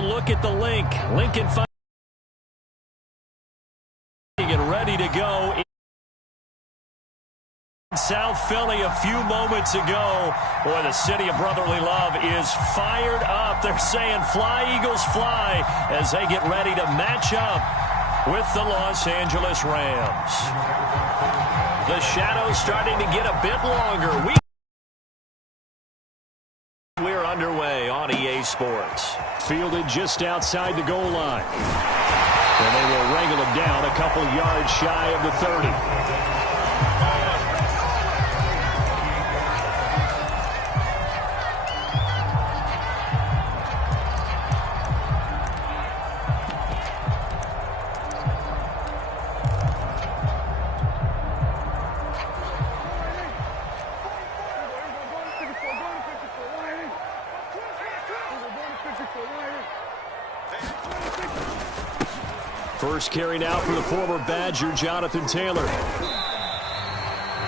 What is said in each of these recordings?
look at the link. Lincoln getting ready to go. South Philly a few moments ago. Boy, the city of brotherly love is fired up. They're saying fly, Eagles, fly, as they get ready to match up with the Los Angeles Rams. The shadows starting to get a bit longer. We're underway on EA Sports. Fielded just outside the goal line. And they will wrangle him down a couple yards shy of the 30. First carry out for the former Badger, Jonathan Taylor.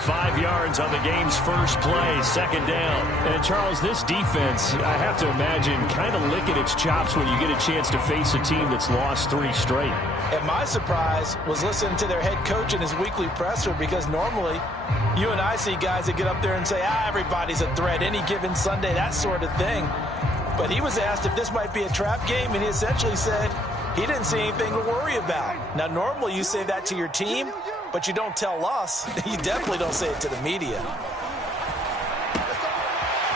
5 yards on the game's first play, second down. And Charles, this defense, I have to imagine, kind of licking its chops when you get a chance to face a team that's lost 3 straight. And my surprise was listening to their head coach in his weekly presser, because normally you and I see guys that get up there and say, everybody's a threat any given Sunday, that sort of thing. But he was asked if this might be a trap game, and he essentially said he didn't see anything to worry about. Now, normally you say that to your team, but you don't tell us. You definitely don't say it to the media.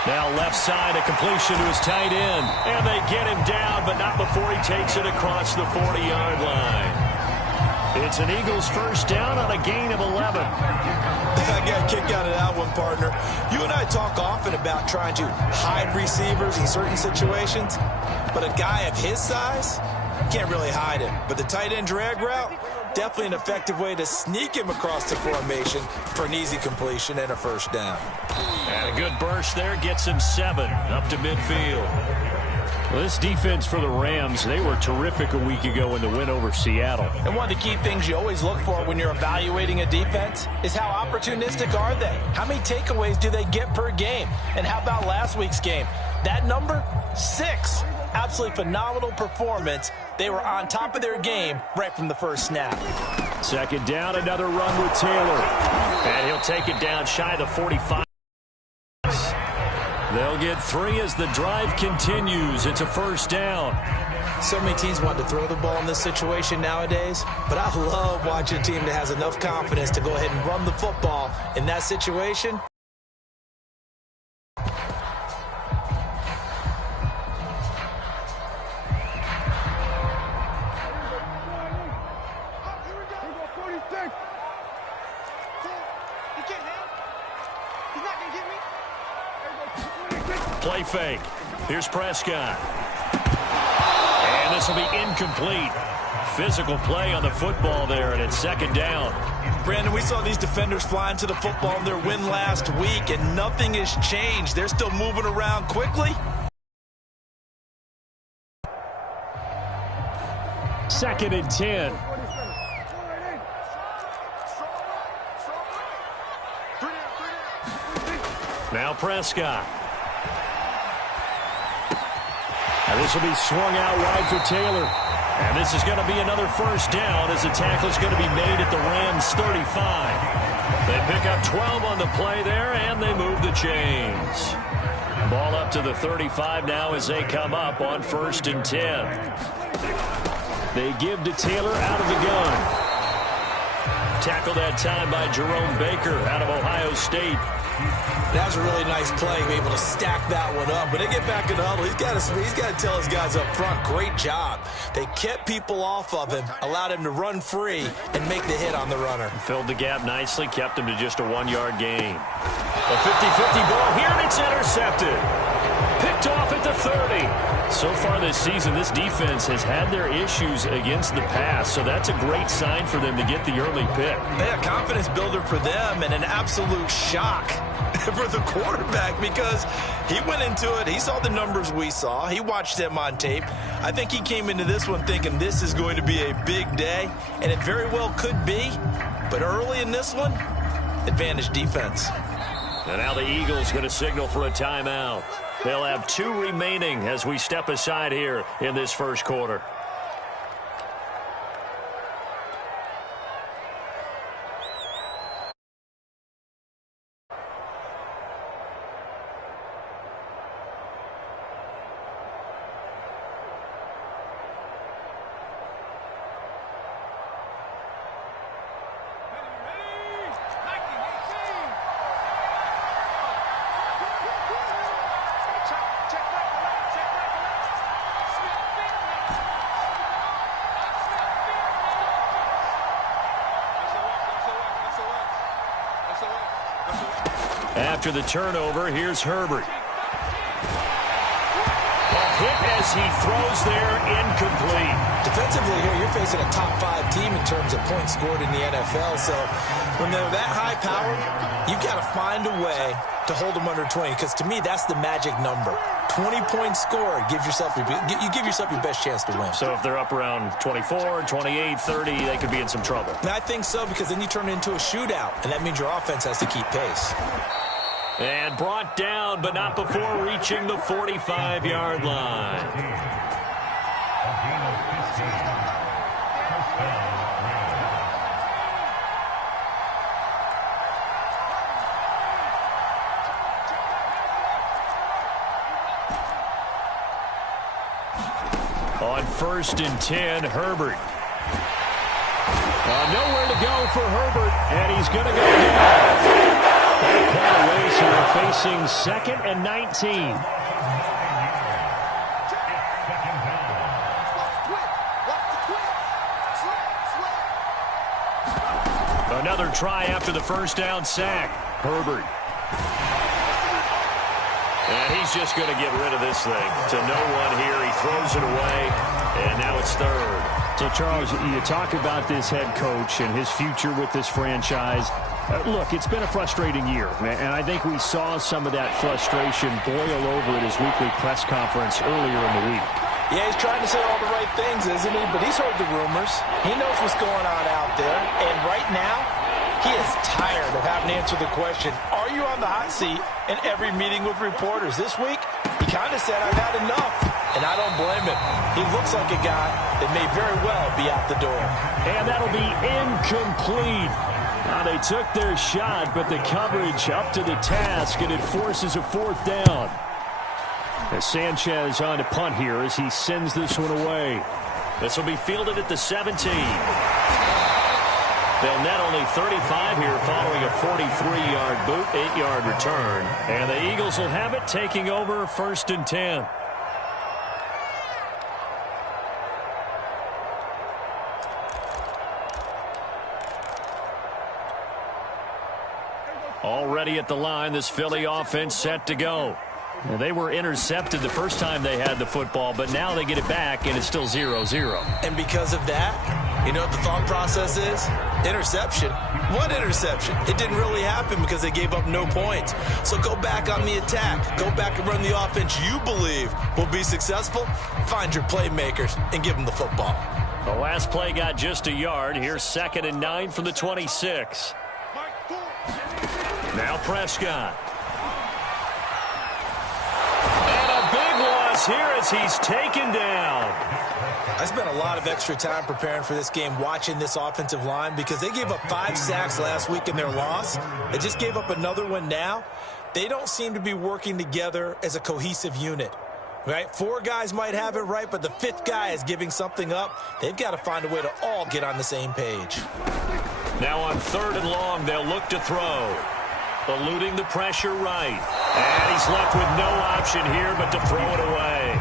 Now left side, a completion to his tight end. And they get him down, but not before he takes it across the 40-yard line. It's an Eagles first down on a gain of 11. I got a kick out of that one, partner. You and I talk often about trying to hide receivers in certain situations, but a guy of his size, can't really hide him. But the tight end drag route, definitely an effective way to sneak him across the formation for an easy completion and a first down. And a good burst there gets him 7 up to midfield. Well, this defense for the Rams, they were terrific a week ago in the win over Seattle. And one of the key things you always look for when you're evaluating a defense is how opportunistic are they? How many takeaways do they get per game? And how about last week's game? That number, 6. Absolutely phenomenal performance. They were on top of their game right from the first snap. Second down, another run with Taylor. And he'll take it down shy of the 45. They'll get 3 as the drive continues. It's a first down. So many teams want to throw the ball in this situation nowadays, but I love watching a team that has enough confidence to go ahead and run the football in that situation. Play fake. Here's Prescott. And this will be incomplete. Physical play on the football there, and it's second down. Brandon, we saw these defenders flying to the football in their win last week, and nothing has changed. They're still moving around quickly. Second and 10. Now Prescott. And this will be swung out wide for Taylor. And this is going to be another first down as the tackle is going to be made at the Rams 35. They pick up 12 on the play there, and they move the chains. Ball up to the 35 now as they come up on first and 10. They give to Taylor out of the gun. Tackled that time by Jerome Baker out of Ohio State. That was a really nice play, able to stack that one up. When they get back in the huddle, he's got to tell his guys up front, great job. They kept people off of him, allowed him to run free and make the hit on the runner. Filled the gap nicely, kept him to just a 1-yard gain. A 50-50 ball here, and it's intercepted. Picked off at the 30. So far this season, this defense has had their issues against the pass, so that's a great sign for them to get the early pick. Yeah, confidence builder for them and an absolute shock for the quarterback, because he went into it, he saw the numbers we saw, he watched them on tape. I think he came into this one thinking this is going to be a big day, and it very well could be, but early in this one, advantage defense. And now the Eagles going to signal for a timeout. They'll have 2 remaining as we step aside here in this first quarter. After the turnover, here's Herbert. Hit as he throws there, incomplete. Defensively here, you're facing a top 5 team in terms of points scored in the NFL. So when they're that high powered, you've got to find a way to hold them under 20. Because to me, that's the magic number. 20 points scored, you give yourself your best chance to win. So if they're up around 24, 28, 30, they could be in some trouble. And I think so, because then you turn it into a shootout, and that means your offense has to keep pace. And brought down, but not before reaching the 45-yard line. On 1st and 10, Herbert. Nowhere to go for Herbert, and he's going to go down. Away, so we're facing 2nd and 19. Another try after the first down sack. Herbert. And he's just going to get rid of this thing to no one here. He throws it away, and now it's 3rd. So, Charles, you talk about this head coach and his future with this franchise. Look, it's been a frustrating year, and I think we saw some of that frustration boil over at his weekly press conference earlier in the week. Yeah, he's trying to say all the right things, isn't he? But he's heard the rumors. He knows what's going on out there. And right now, he is tired of having to answer the question, are you on the hot seat in every meeting with reporters? This week, he kind of said, I've had enough. And I don't blame him. He looks like a guy that may very well be out the door. And that'll be incomplete. Now, they took their shot, but the coverage up to the task, and it forces a 4th down. As Sanchez on to punt here as he sends this one away. This will be fielded at the 17. They'll net only 35 here following a 43-yard boot, 8-yard return. And the Eagles will have it, taking over 1st and 10. Already at the line, this Philly offense set to go. Well, they were intercepted the first time they had the football, but now they get it back, and it's still 0-0. And because of that, you know what the thought process is? Interception. What interception? It didn't really happen because they gave up no points. So go back on the attack. Go back and run the offense you believe will be successful. Find your playmakers and give them the football. The last play got just a yard. Here's 2nd and 9 from the 26. Now Prescott. And a big loss here as he's taken down. I spent a lot of extra time preparing for this game, watching this offensive line, because they gave up 5 sacks last week in their loss. They just gave up another one now. They don't seem to be working together as a cohesive unit. Right? 4 guys might have it right, but the 5th guy is giving something up. They've got to find a way to all get on the same page. Now on 3rd and long, they'll look to throw. Eluding the pressure right. And he's left with no option here but to throw it away.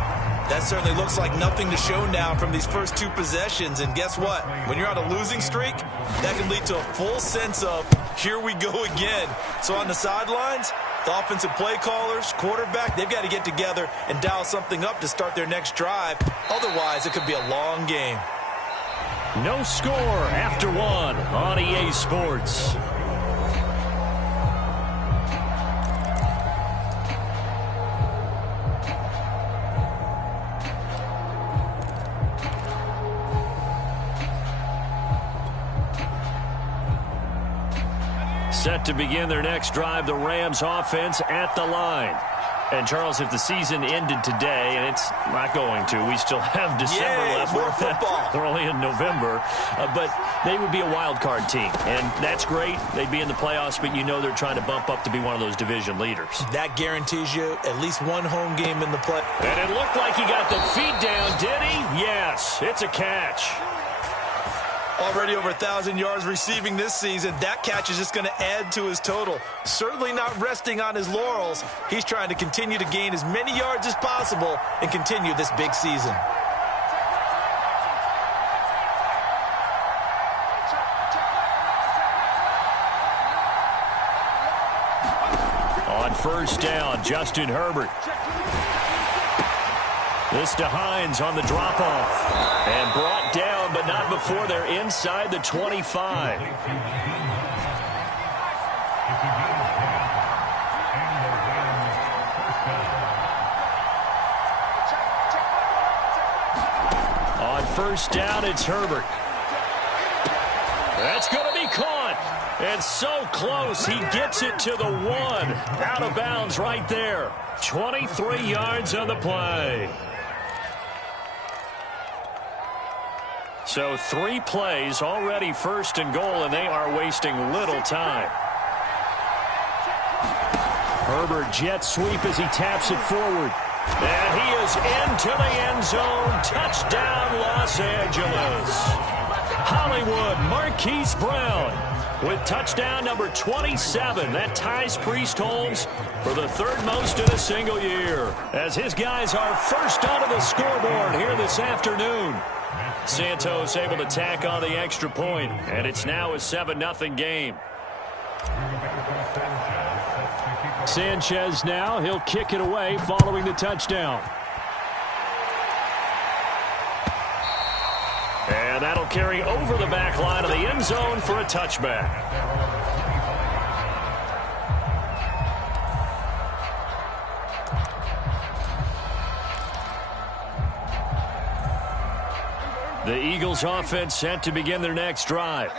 That certainly looks like nothing to show now from these first 2 possessions. And guess what? When you're on a losing streak, that can lead to a full sense of, here we go again. So on the sidelines, the offensive play callers, quarterback, they've got to get together and dial something up to start their next drive. Otherwise, it could be a long game. No score after 1 on EA Sports. Set to begin their next drive, the Rams offense at the line. And, Charles, if the season ended today, and it's not going to, we still have December left. More football. We're only in November. But they would be a wild card team. And that's great. They'd be in the playoffs, but you know they're trying to bump up to be one of those division leaders. That guarantees you at least one home game in the play. And it looked like he got the feet down, did he? Yes, it's a catch. Already over 1,000 yards receiving this season. That catch is just going to add to his total. Certainly not resting on his laurels. He's trying to continue to gain as many yards as possible and continue this big season. On first down, Justin Herbert. This to Hines on the drop-off. And brought down, but not before they're inside the 25. On first down, it's Herbert. That's going to be caught. And so close, he gets it to the 1. Out of bounds right there. 23 yards on the play. So 3 plays already first and goal, and they are wasting little time. Herbert jet sweep as he taps it forward. And he is into the end zone. Touchdown, Los Angeles. Hollywood Marquise Brown with touchdown number 27. That ties Priest Holmes for the 3rd most in a single year, as his guys are first onto the scoreboard here this afternoon. Santos able to tack on the extra point, and it's now a 7-0 game. Sanchez now, he'll kick it away following the touchdown. And that'll carry over the back line of the end zone for a touchback. The Eagles offense set to begin their next drive.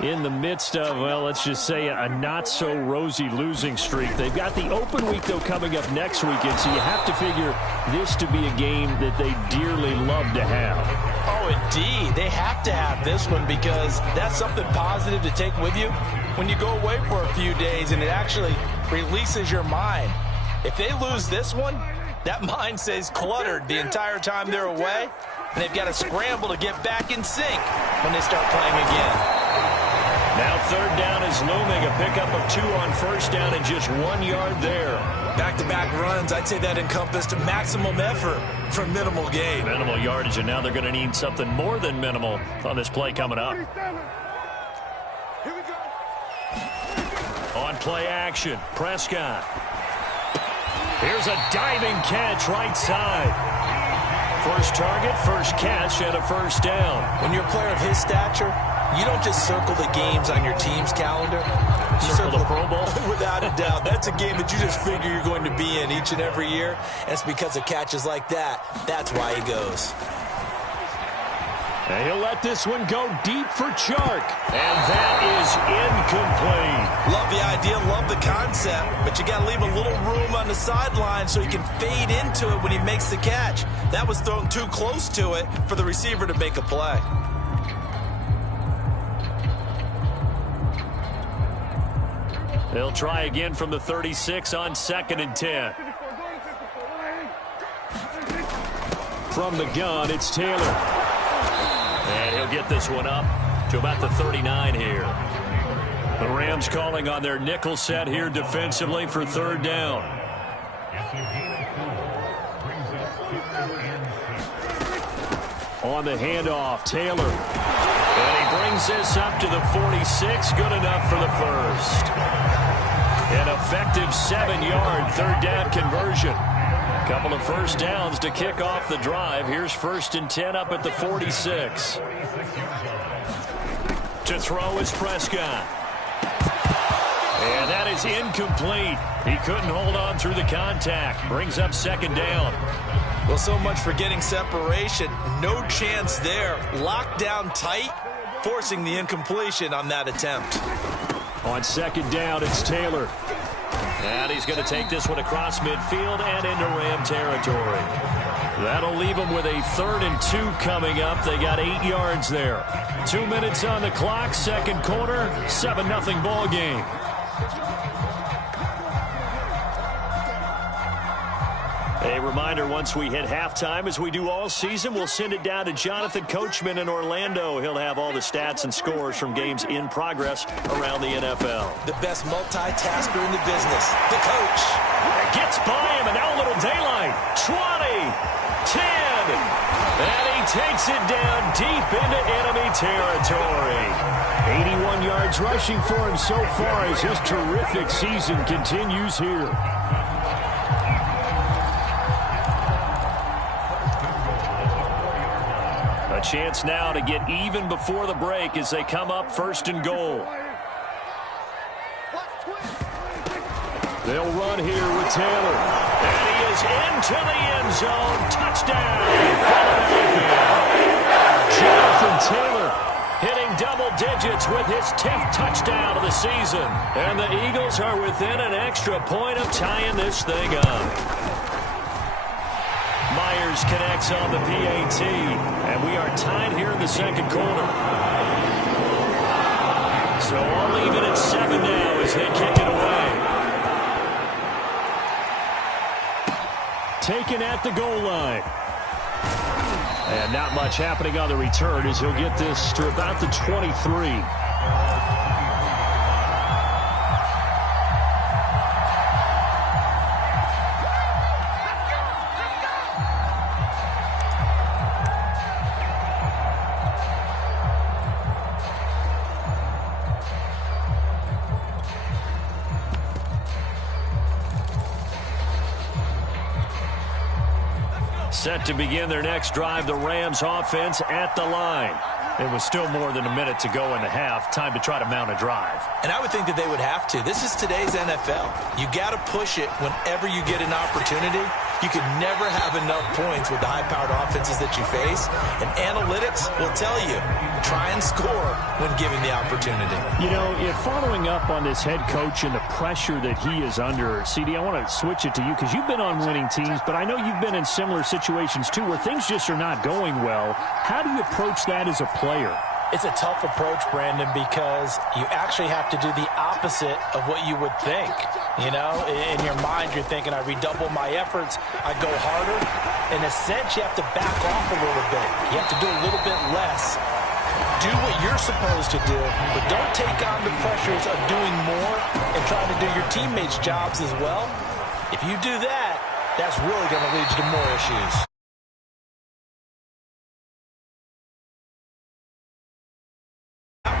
In the midst of, well, let's just say a not-so-rosy losing streak. They've got the open week, though, coming up next weekend, so you have to figure this to be a game that they dearly love to have. Oh, indeed. They have to have this one because that's something positive to take with you when you go away for a few days, and it actually releases your mind. If they lose this one, that mind stays cluttered the entire time they're away, and they've got to scramble to get back in sync when they start playing again. Now 3rd down is looming. A pickup of 2 on first down and just 1 yard there. Back-to-back runs, I'd say that encompassed maximum effort for minimal gain. Minimal yardage, and now they're going to need something more than minimal on this play coming up. On play action, Prescott. Here's a diving catch right side. First target, first catch, and a first down. When you're a player of his stature, you don't just circle the games on your team's calendar. You circle the Pro Bowl? Without a doubt. That's a game that you just figure you're going to be in each and every year. And it's because of catches like that. That's why he goes. And he'll let this one go deep for Chark. And that is incomplete. Love the idea, love the concept, but you got to leave a little room on the sideline so he can fade into it when he makes the catch. That was thrown too close to it for the receiver to make a play. They'll try again from the 36 on 2nd and 10. From the gun, it's Taylor. And he'll get this one up to about the 39 here. The Rams calling on their nickel set here defensively for 3rd down. On the handoff, Taylor. And he brings this up to the 46. Good enough for the first. An effective 7-yard 3rd down conversion. Couple of first downs to kick off the drive. Here's 1st and 10 up at the 46. To throw is Prescott. And that is incomplete. He couldn't hold on through the contact. Brings up 2nd down. Well, so much for getting separation. No chance there. Locked down tight, forcing the incompletion on that attempt. On 2nd down, it's Taylor. And he's going to take this one across midfield and into Ram territory. That'll leave them with a 3rd and 2 coming up. They got 8 yards there. 2 minutes on the clock, second quarter, 7-0 ball game. A reminder, once we hit halftime, as we do all season, we'll send it down to Jonathan Coachman in Orlando. He'll have all the stats and scores from games in progress around the NFL. The best multitasker in the business, the coach. It gets by him, and now a little daylight. 20, 10, and he takes it down deep into enemy territory. 81 yards rushing for him so far as his terrific season continues here. A chance now to get even before the break as they come up 1st and goal. They'll run here with Taylor. And he is into the end zone. Touchdown, Philadelphia. Jonathan Taylor hitting double digits with his 10th touchdown of the season. And the Eagles are within an extra point of tying this thing up. Myers connects on the PAT, and we are tied here in the second quarter. So I'll leave it at 7 now as they kick it away. Taken at the goal line. And not much happening on the return as he'll get this to about the 23. Set to begin their next drive, the Rams offense at the line. It was still more than a minute to go in the half. Time to try to mount a drive. And I would think that they would have to. This is today's NFL. You got to push it whenever you get an opportunity. You could never have enough points with the high-powered offenses that you face. And analytics will tell you, try and score when given the opportunity. You know, if following up on this head coach and the pressure that he is under, CD, I want to switch it to you because you've been on winning teams, but I know you've been in similar situations too where things just are not going well. How do you approach that as a player? It's a tough approach, Brandon, because you actually have to do the opposite of what you would think. You know, in your mind, you're thinking, I redouble my efforts, I go harder. In a sense, you have to back off a little bit. You have to do a little bit less. Do what you're supposed to do, but don't take on the pressures of doing more and trying to do your teammates' jobs as well. If you do that, that's really going to lead you to more issues.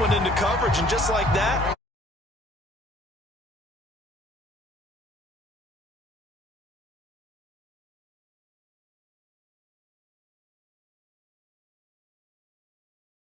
Went into coverage, and just like that,